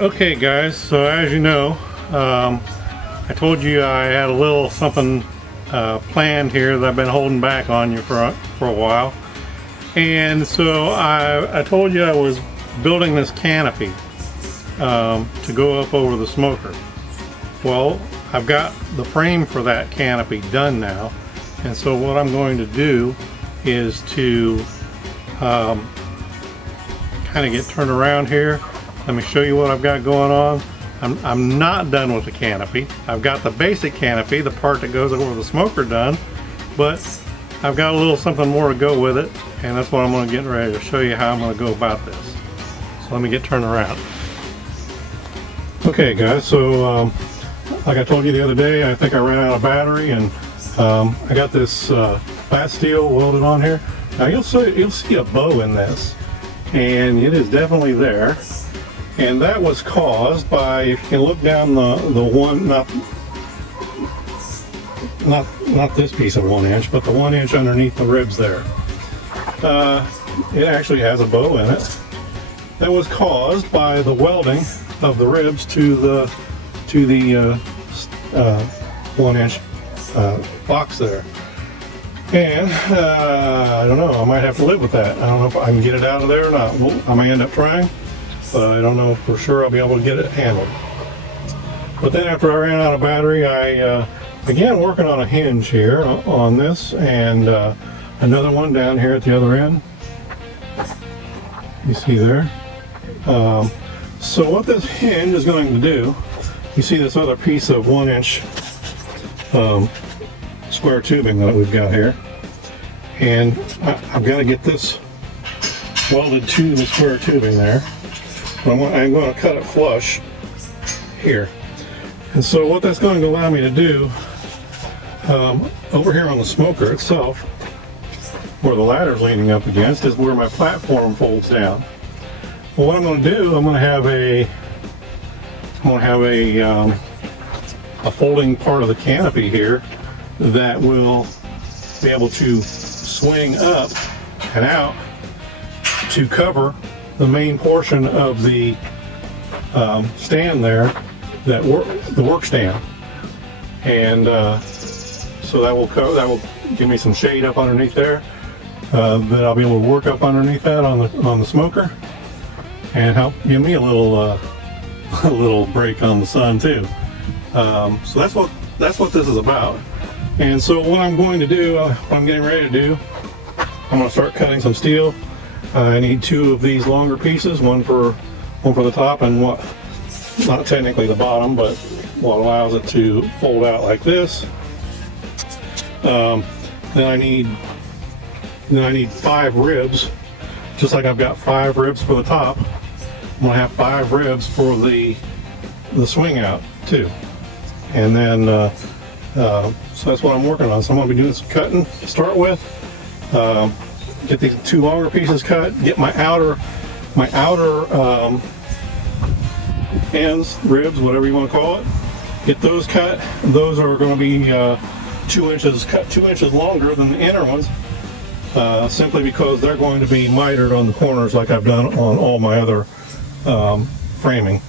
Okay guys, so as you know, I told you I had a little something planned here that I've been holding back on you for a while. And so I told you I was building this canopy to go up over the smoker. Well, I've got the frame for that canopy done now, and so what I'm going to do is to kind of get turned around here. Let me show you what I've got going on. I'm not done with the canopy. I've got the basic canopy, the part that goes over the smoker, done, but I've got a little something more to go with it, and that's what I'm going to get ready to show you how I'm going to go about this. So let me get turned around. Okay guys, so like I told you the other day, I think I ran out of battery, and I got this flat steel welded on here. Now you'll see a bow in this, and it is definitely there. And that was caused by, if you can look down the one, not this piece of 1 inch, but the 1 inch underneath the ribs there. It actually has a bow in it. That was caused by the welding of the ribs to the 1 inch box there. And I don't know, I might have to live with that. I don't know if I can get it out of there or not. Well, I may end up trying, but I don't know for sure I'll be able to get it handled. But then after I ran out of battery, I began working on a hinge here on this, and another one down here at the other end. You see there. So what this hinge is going to do, you see this other piece of 1 inch square tubing that we've got here, and I've got to get this welded to the square tubing there. I'm going to cut it flush here. And so what that's going to allow me to do, over here on the smoker itself, where the ladder's leaning up against, is where my platform folds down. Well, what I'm going to do, I'm going to have a folding part of the canopy here that will be able to swing up and out to cover the main portion of the stand there, the work stand, and so that will give me some shade up underneath there, that I'll be able to work up underneath that on the smoker, and help give me a little break on the sun too. So that's what this is about. And so what I'm going to do, what I'm getting ready to do, I'm going to start cutting some steel. I need 2 of these longer pieces, one for the top and what, not technically the bottom, but what allows it to fold out like this. Then I need 5 ribs, just like I've got 5 ribs for the top. I'm going to have 5 ribs for the swing out too. And then so that's what I'm working on. So I'm going to be doing some cutting to start with. Get these 2 longer pieces cut, get my outer ends, ribs, whatever you want to call it, get those cut. Those are going to be 2 inches, cut 2 inches longer than the inner ones, simply because they're going to be mitered on the corners like I've done on all my other framing.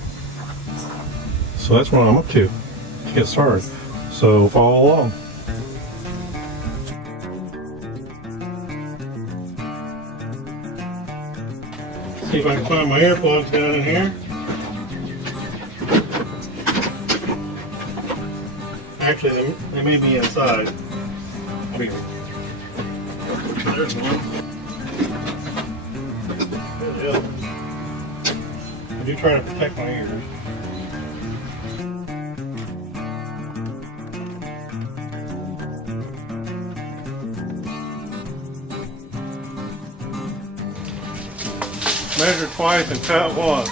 So that's what I'm up to get started. So follow along. See if I can find my earplugs down in here. Actually, they may be inside. There's one. There's the other. I do try to protect my ears. Measure twice and cut once.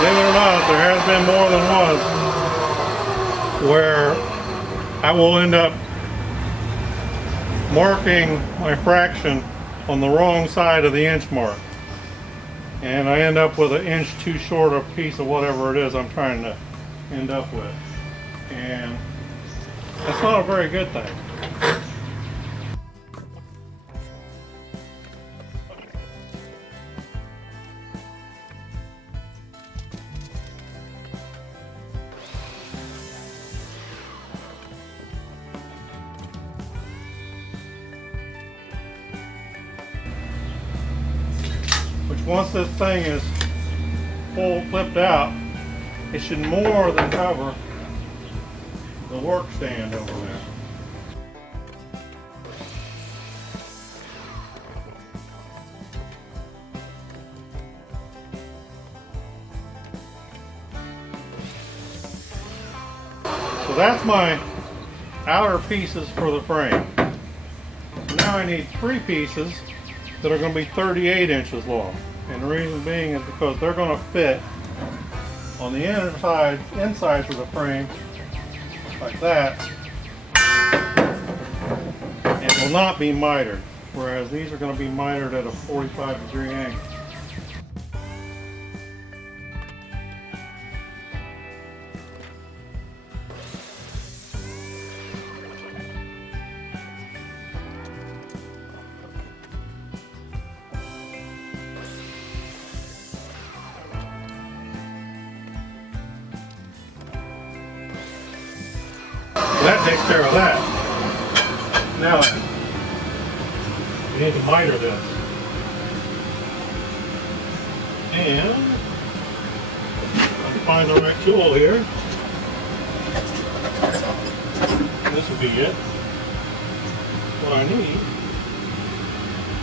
Believe it or not, there has been more than once where I will end up marking my fraction on the wrong side of the inch mark. and I end up with an inch too short a piece of whatever it is I'm trying to end up with. And that's not a very good thing. Once this thing is full flipped out, it should more than cover the work stand over there. So that's my outer pieces for the frame. So now I need 3 pieces that are going to be 38 inches long. And the reason being is because they're going to fit on the insides of the frame like that, and will not be mitered, whereas these are going to be mitered at a 45-degree angle. So that takes care of that. Now, we need to miter this. And I can find the right tool here. This will be it. What I need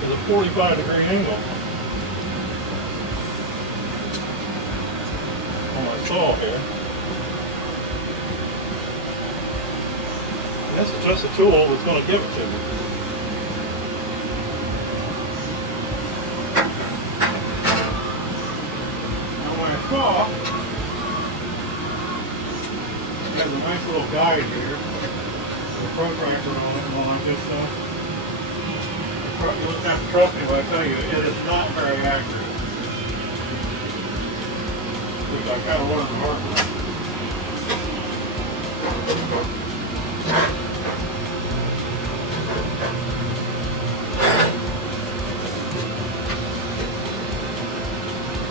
is a 45-degree angle on my saw here. This is just a tool that's going to give it to me. Now my saw has a nice little guide here with a protractor on it, while I'm just you wouldn't have to trust me when I tell you it is not very accurate. Which I kind of learned the hard way.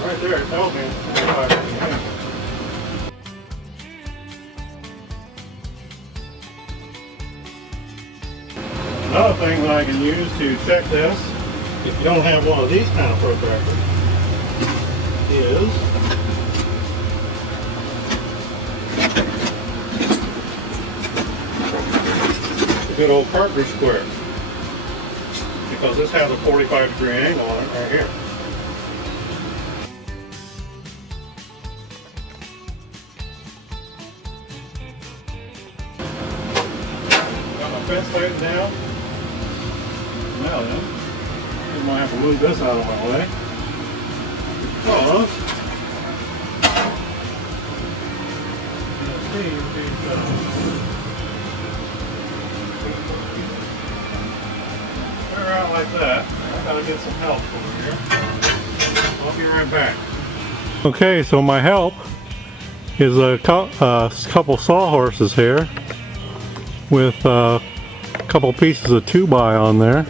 Right there, it tells me it's 45 degrees. Another thing that I can use to check this, if you don't have one of these kind of protractors, is a good old cartridge square. Because this has a 45-degree angle on it right here. Fence tightened down. Now then, I might have to move this out of my way. Because they're out like that. I gotta get some help over here. I'll be right back. Okay, so my help is a couple sawhorses here with a couple pieces of 2x on there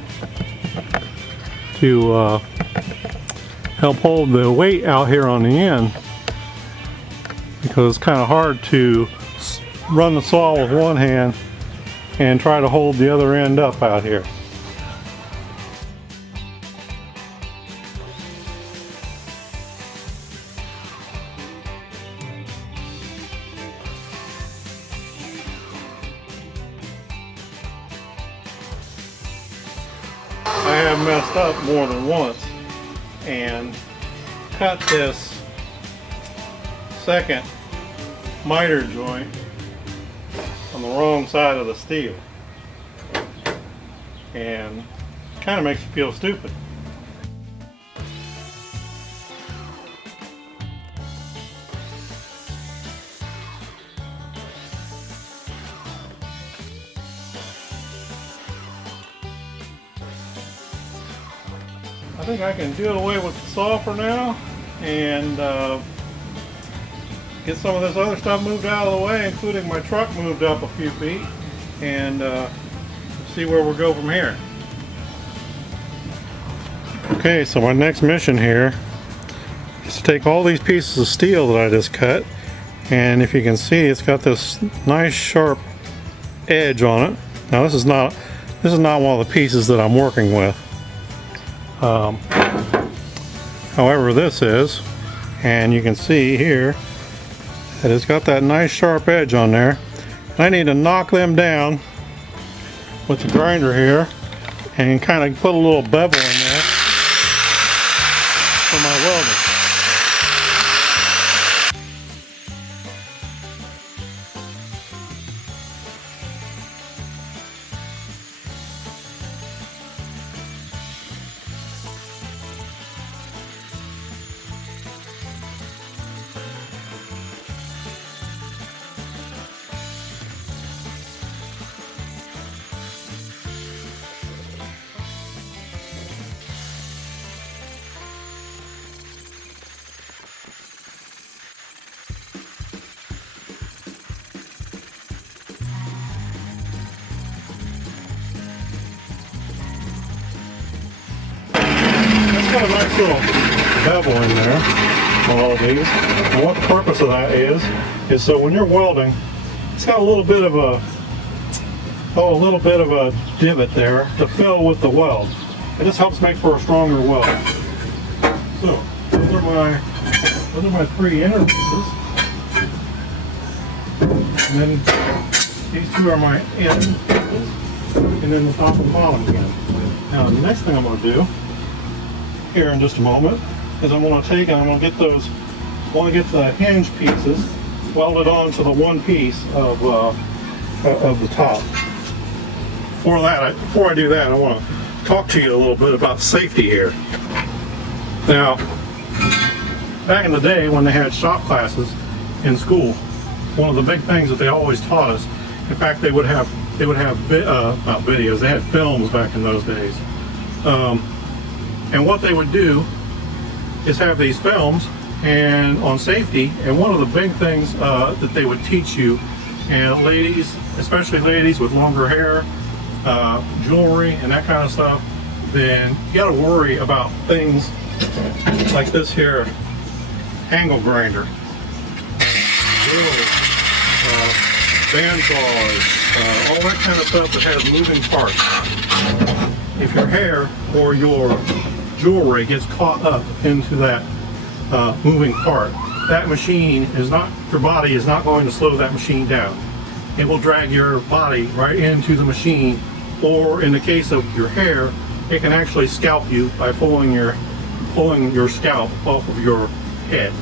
to help hold the weight out here on the end, because it's kind of hard to run the saw with one hand and try to hold the other end up out here. I have messed up more than once and cut this second miter joint on the wrong side of the steel, and kind of makes you feel stupid. I think I can do away with the saw for now and get some of this other stuff moved out of the way, including my truck moved up a few feet, and see where we'll go from here. Okay, so my next mission here is to take all these pieces of steel that I just cut, and if you can see, it's got this nice sharp edge on it. Now this is not one of the pieces that I'm working with. However, this is, and you can see here that it's got that nice sharp edge on there. I need to knock them down with the grinder here and kind of put a little bevel in there for my welding. Got a nice little bevel in there on all of these, and what the purpose of that is so when you're welding, it's got a little bit of a divot there to fill with the weld, and this helps make for a stronger weld. So those are my 3 inner pieces, and then these 2 are my end pieces, and then the top and bottom again. Now the next thing I'm going to do here in just a moment is I'm going to take and I'm going to get the hinge pieces welded onto the one piece of the top. Before I do that, I want to talk to you a little bit about safety here. Now, back in the day when they had shop classes in school, one of the big things that they always taught us, in fact, they would have not videos, they had films back in those days. And what they would do is have these films and on safety, and one of the big things that they would teach you, and ladies, especially ladies with longer hair, jewelry and that kind of stuff, then you got to worry about things like this here angle grinder, drills, bandsaws, all that kind of stuff that has moving parts. If your hair or your jewelry gets caught up into that moving part, that machine is not, your body is not going to slow that machine down. It will drag your body right into the machine, or in the case of your hair, it can actually scalp you by pulling your scalp off of your head.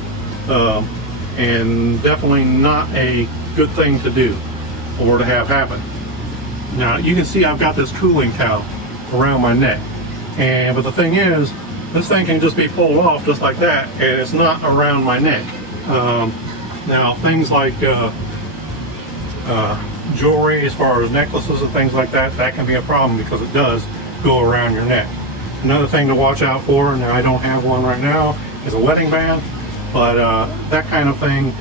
And definitely not a good thing to do or to have happen. Now you can see I've got this cooling towel around my neck, but the thing is, this thing can just be pulled off just like that, and it's not around my neck. Now things like jewelry, as far as necklaces and things like that, that can be a problem because it does go around your neck. Another thing to watch out for, and I don't have one right now, is a wedding band, but that kind of thing.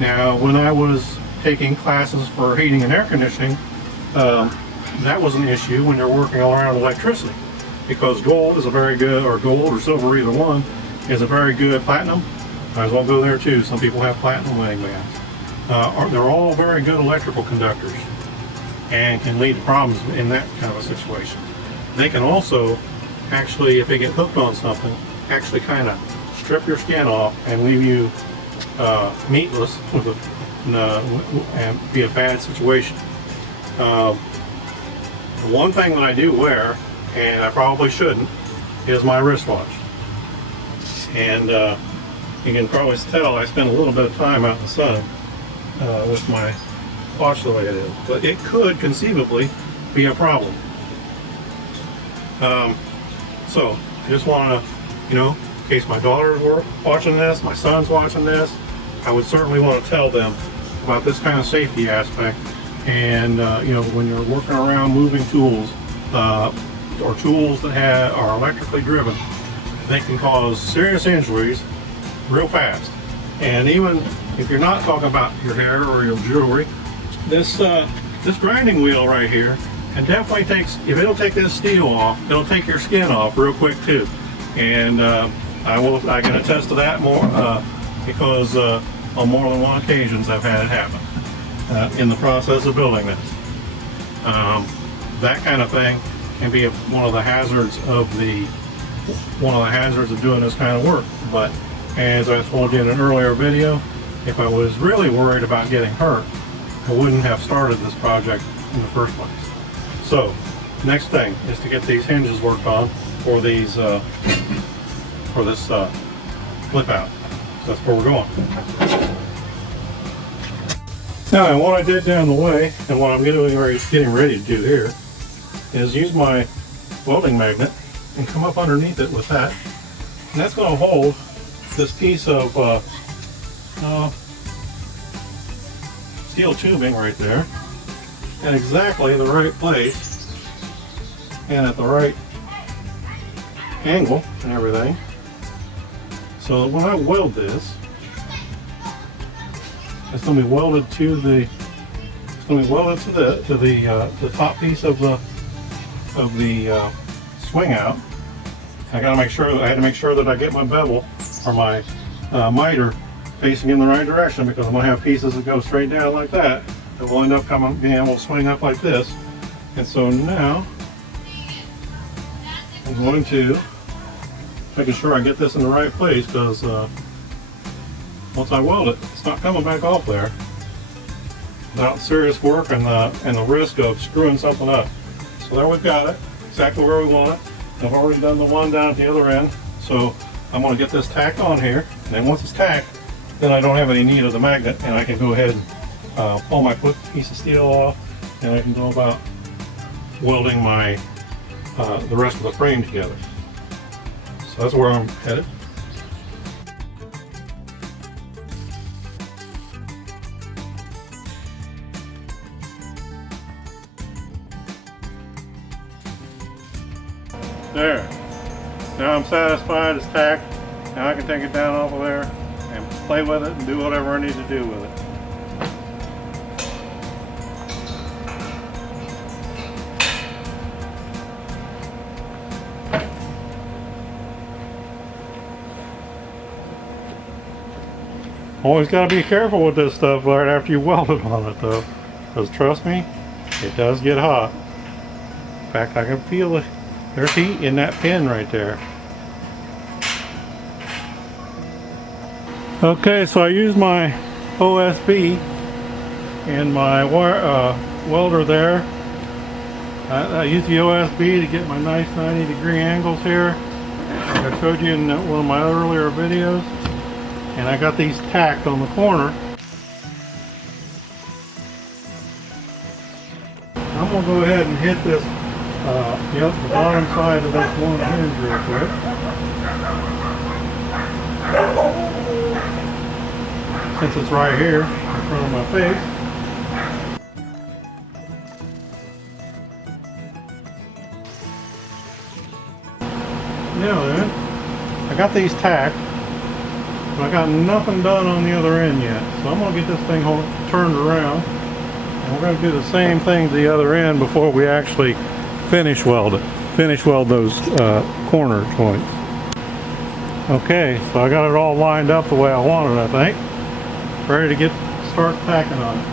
Now when I was taking classes for heating and air conditioning, that was an issue when you're working around electricity, because gold is a very good, or gold or silver, either one, is a very good platinum. Might as well go there too. Some people have platinum wedding bands. They're all very good electrical conductors and can lead to problems in that kind of a situation. They can also actually, if they get hooked on something, actually kind of strip your skin off and leave you meatless with and be a bad situation. The one thing that I do wear, and I probably shouldn't, is my wristwatch. And you can probably tell I spend a little bit of time out in the sun with my watch the way it is. But it could conceivably be a problem. So I just want to, in case my daughters were watching this, my son's watching this, I would certainly want to tell them about this kind of safety aspect. And when you're working around moving tools or tools that are electrically driven, they can cause serious injuries real fast. And even if you're not talking about your hair or your jewelry, this grinding wheel right here, and definitely takes, if it'll take this steel off, it'll take your skin off real quick too. And I can attest to that more because on more than one occasions I've had it happen in the process of building this. That kind of thing can be one of the hazards of doing this kind of work. But as I told you in an earlier video, if I was really worried about getting hurt, I wouldn't have started this project in the first place. So, next thing is to get these hinges worked on for these for this flip out. So that's where we're going. Now, and what I did down the way, and what I'm getting ready to do here, is use my welding magnet and come up underneath it with that. And that's going to hold this piece of steel tubing right there in exactly the right place and at the right angle and everything. So when I weld this, it's going to be welded to the the top piece of the swing out. I had to make sure that I get my bevel or my miter facing in the right direction, because I'm going to have pieces that go straight down like that will end up being able to swing up like this. And so now I'm going to making sure I get this in the right place, because once I weld it, it's not coming back off there without serious work and the risk of screwing something up. So there we've got it, exactly where we want it. I've already done the one down at the other end, so I'm going to get this tacked on here, and then once it's tacked, then I don't have any need of the magnet, and I can go ahead and pull my piece of steel off, and I can go about welding my the rest of the frame together. So that's where I'm headed. There. Now I'm satisfied it's tacked. Now I can take it down off of there and play with it and do whatever I need to do with it. Always got to be careful with this stuff right after you weld it on it though, because trust me, it does get hot. In fact, I can feel it. There's heat in that pin right there. Okay, so I used my OSB and my welder there. I used the OSB to get my nice 90-degree angles here, like I showed you in one of my earlier videos. And I got these tacked on the corner. I'm going to go ahead and hit this, the bottom side of this one hinge real quick. Since it's right here in front of my face. Now then, I got these tacked. I got nothing done on the other end yet, so I'm going to get this thing turned around, and we're going to do the same thing to the other end before we actually finish weld those corner joints. Okay, so I got it all lined up the way I wanted, I think. Ready to start tacking on it.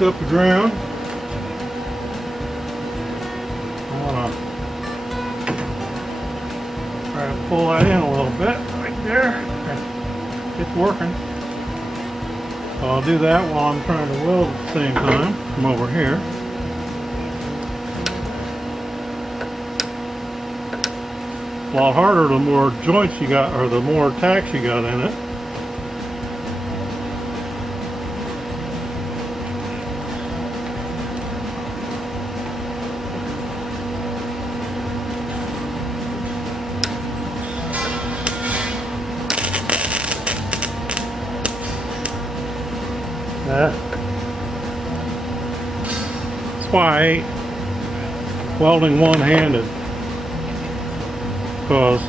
back up the ground. I want to try to pull that in a little bit right there. It's working. So I'll do that while I'm trying to weld at the same time from over here. A lot harder the more joints you got, or the more tacks you got in it. That's why I hate welding one-handed, because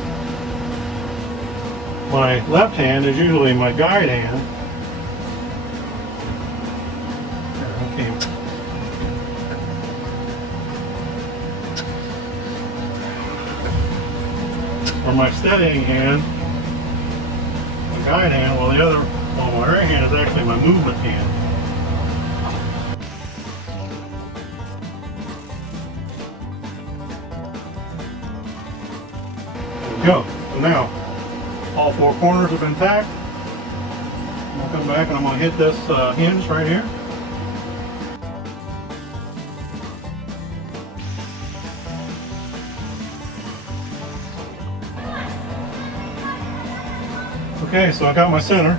my left hand is usually my guide hand. Okay. Or my steadying hand, my guide hand, while the other, well, my right hand is actually my movement hand. There we go. So now, all four corners have been tacked. I'm going to come back and I'm going to hit this hinge right here. Okay, so I got my center.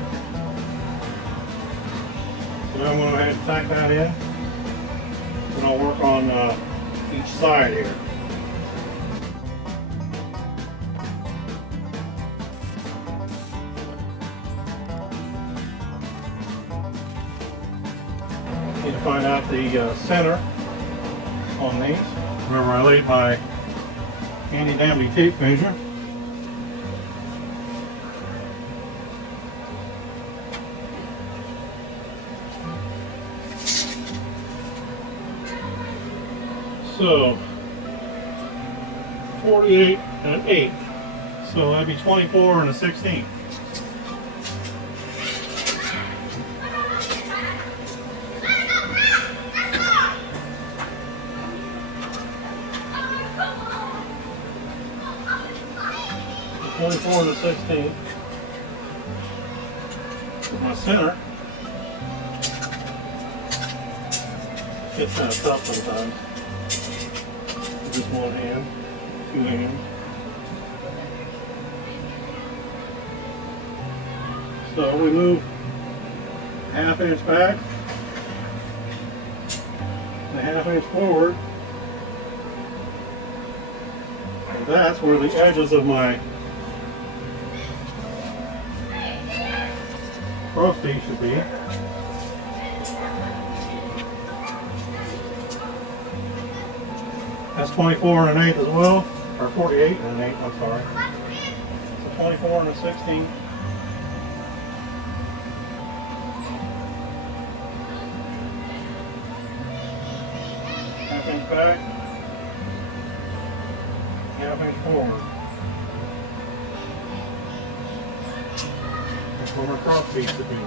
So now I'm going to go ahead and tack that in. And I'll work on each side here. Need to find out the center on these. Remember, I laid my handy-dandy tape measure. So 48 and an 8. So that'd be 24 and a 16. And a 16. My center. Gets kind of tough sometimes. Just one hand, two hands. So we move a ½ inch back and a ½ inch forward. And that's where the edges of my cross piece should be. That's 24 and an 8 as well, or 48 and an 8, I'm sorry. So 24 and a 16. ½ inch back, ½ inch forward. That's where my cross piece should be.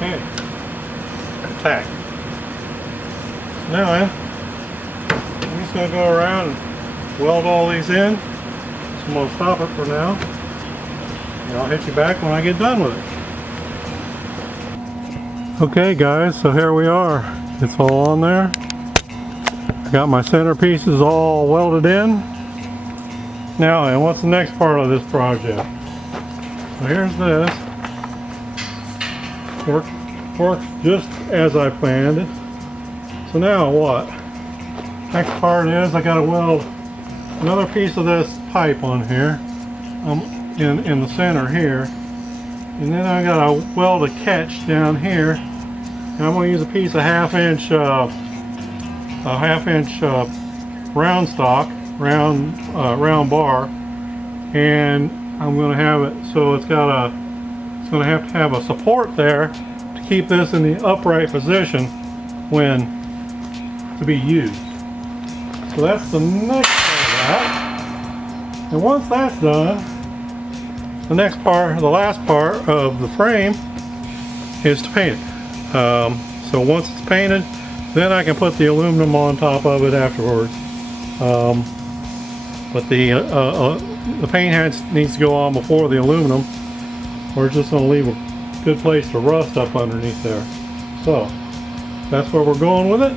Okay. Attack. Now I'm just going to go around and weld all these in. So I'm going to stop it for now. And I'll hit you back when I get done with it. Okay guys, so here we are. It's all on there. I got my centerpieces all welded in. Now, and what's the next part of this project? So here's this. Works just as I planned it. So now what? Next part is I gotta weld another piece of this pipe on here, in the center here, and then I gotta weld a catch down here. And I'm gonna use a piece of half-inch round stock, round bar, and I'm gonna have it so it's gonna have to have a support there to keep this in the upright position when to be used. So that's the next part of that. And once that's done, the next part, the last part of the frame is to paint it. So once it's painted, then I can put the aluminum on top of it afterwards. But the paint head needs to go on before the aluminum. We're just going to leave a good place to rust up underneath there. So that's where we're going with it.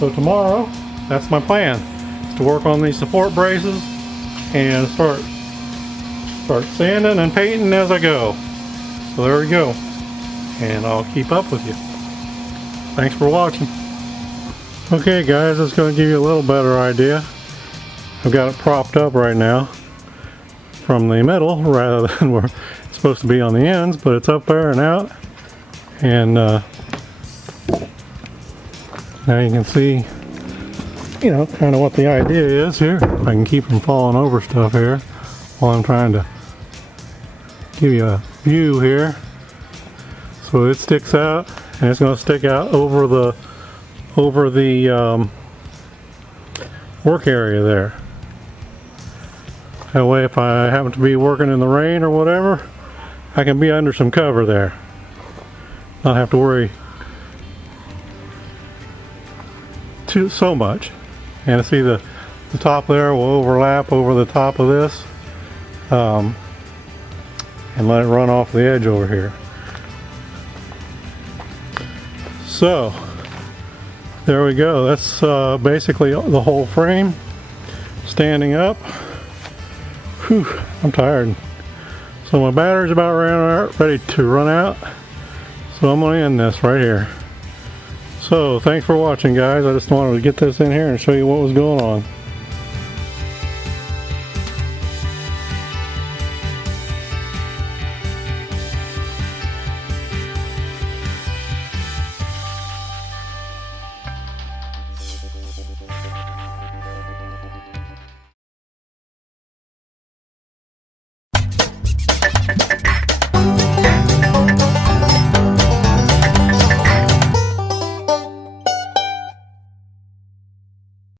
So tomorrow, that's my plan, is to work on these support braces and start sanding and painting as I go. So there we go, and I'll keep up with you. Thanks for watching. Okay guys, it's going to give you a little better idea. I've got it propped up right now from the middle rather than where it's supposed to be on the ends, but it's up there and out. And now you can see, you know, kind of what the idea is here. If I can keep from falling over stuff here while I'm trying to give you a view here. So it sticks out, and it's going to stick out over the work area there. That way, if I happen to be working in the rain or whatever, I can be under some cover there. Not have to worry so much. And see the top there will overlap over the top of this, and let it run off the edge over here. So there we go. That's basically the whole frame standing up. Whew, I'm tired. So my battery's about ready to run out. So I'm going to end this right here. So thanks for watching guys. I just wanted to get this in here and show you what was going on.